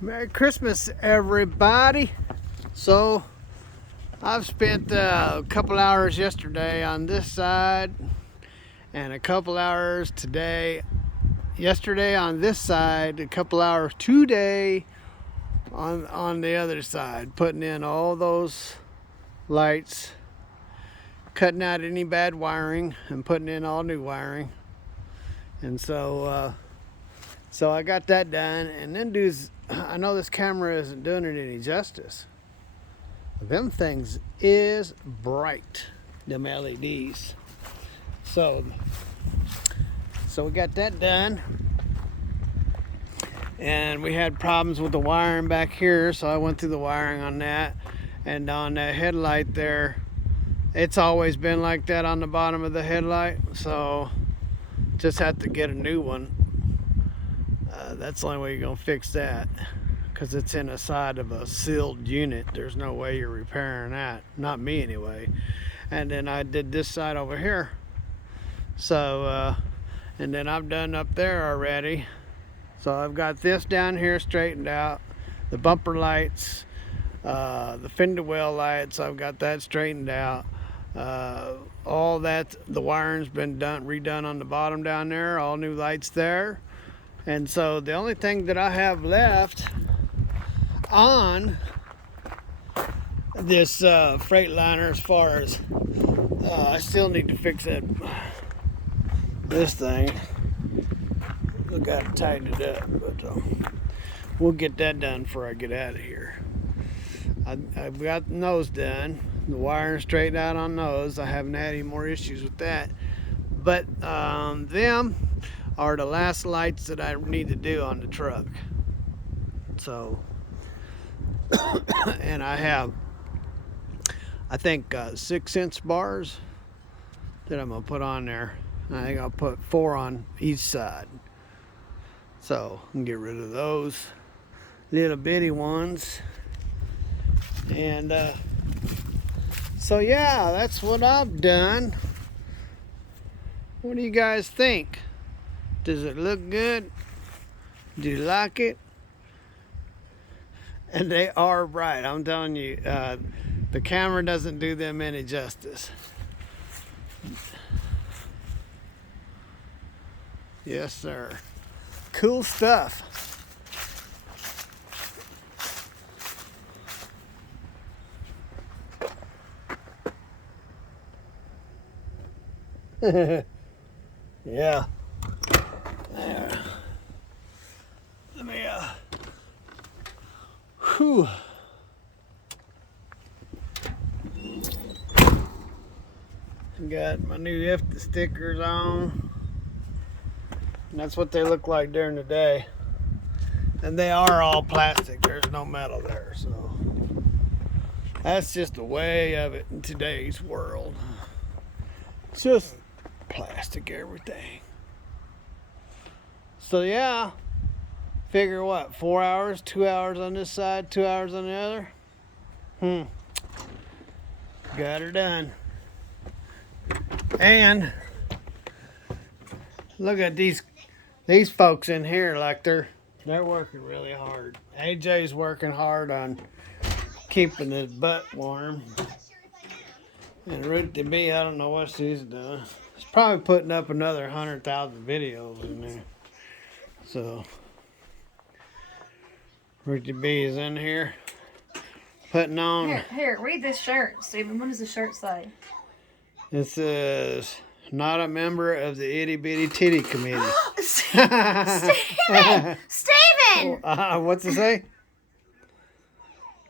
Merry Christmas, everybody. So I've spent a couple hours yesterday on this side and a couple hours yesterday on this side, a couple hours today on the other side, putting in all those lights, cutting out any bad wiring and putting in all new wiring. And so I got that done, and then I know this camera isn't doing it any justice. Them things is bright, them LEDs. So we got that done, and we had problems with the wiring back here, so I went through the wiring on that. And on that headlight there, it's always been like that on the bottom of the headlight, so just have to get a new one. That's the only way you're gonna fix that, because it's in a side of a sealed unit. There's no way you're repairing that, not me anyway. And then I did this side over here, so and then I've done up there already. So I've got this down here straightened out, the bumper lights, the fender well lights, I've got that straightened out. All that, the wiring's been redone on the bottom down there, all new lights there. And so the only thing that I have left on this Freightliner, as far as I still need to fix this thing. Look how to tighten it up, but we'll get that done before I get out of here. I've got the nose done, the wiring straightened out on those. I haven't had any more issues with that, but them are the last lights that I need to do on the truck. So and I have, I think 6-inch bars that I'm gonna put on there. I think I'll put 4 on each side, so I can get rid of those little bitty ones. And so yeah, that's what I've done. What do you guys think? Does it look good? Do you like it? And they are bright, I'm telling you. The camera doesn't do them any justice. Yes, sir. Cool stuff. Yeah. There. Let me whew. Got my new IFTA stickers on, and that's what they look like during the day. And they are all plastic, there's no metal there, so that's just the way of it in today's world. It's just plastic everything. So yeah, figure what, 4 hours, 2 hours on this side, 2 hours on the other. Got her done. And look at these folks in here, like they're working really hard. AJ's working hard on keeping his butt warm. And Ruthie B, I don't know what she's doing. She's probably putting up another 100,000 videos in there. So Ruthie B is in here putting on. Here, read this shirt, Stephen. What does the shirt say? It says, "Not a member of the itty bitty titty committee." Stephen! What's it say?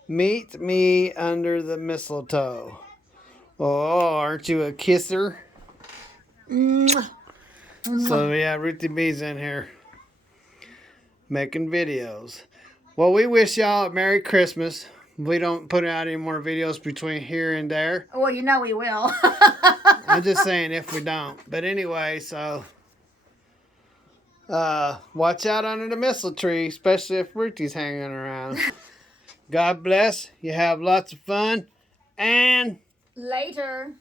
"Meet me under the mistletoe." Oh, aren't you a kisser? So yeah, Ruthie B's in here making videos. Well, we wish y'all a Merry Christmas. We don't put out any more videos between here and there. Well, you know we will. I'm just saying if we don't. But anyway, so watch out under the mistletoe tree, especially if Ruthie's hanging around. God bless. You have lots of fun. And later.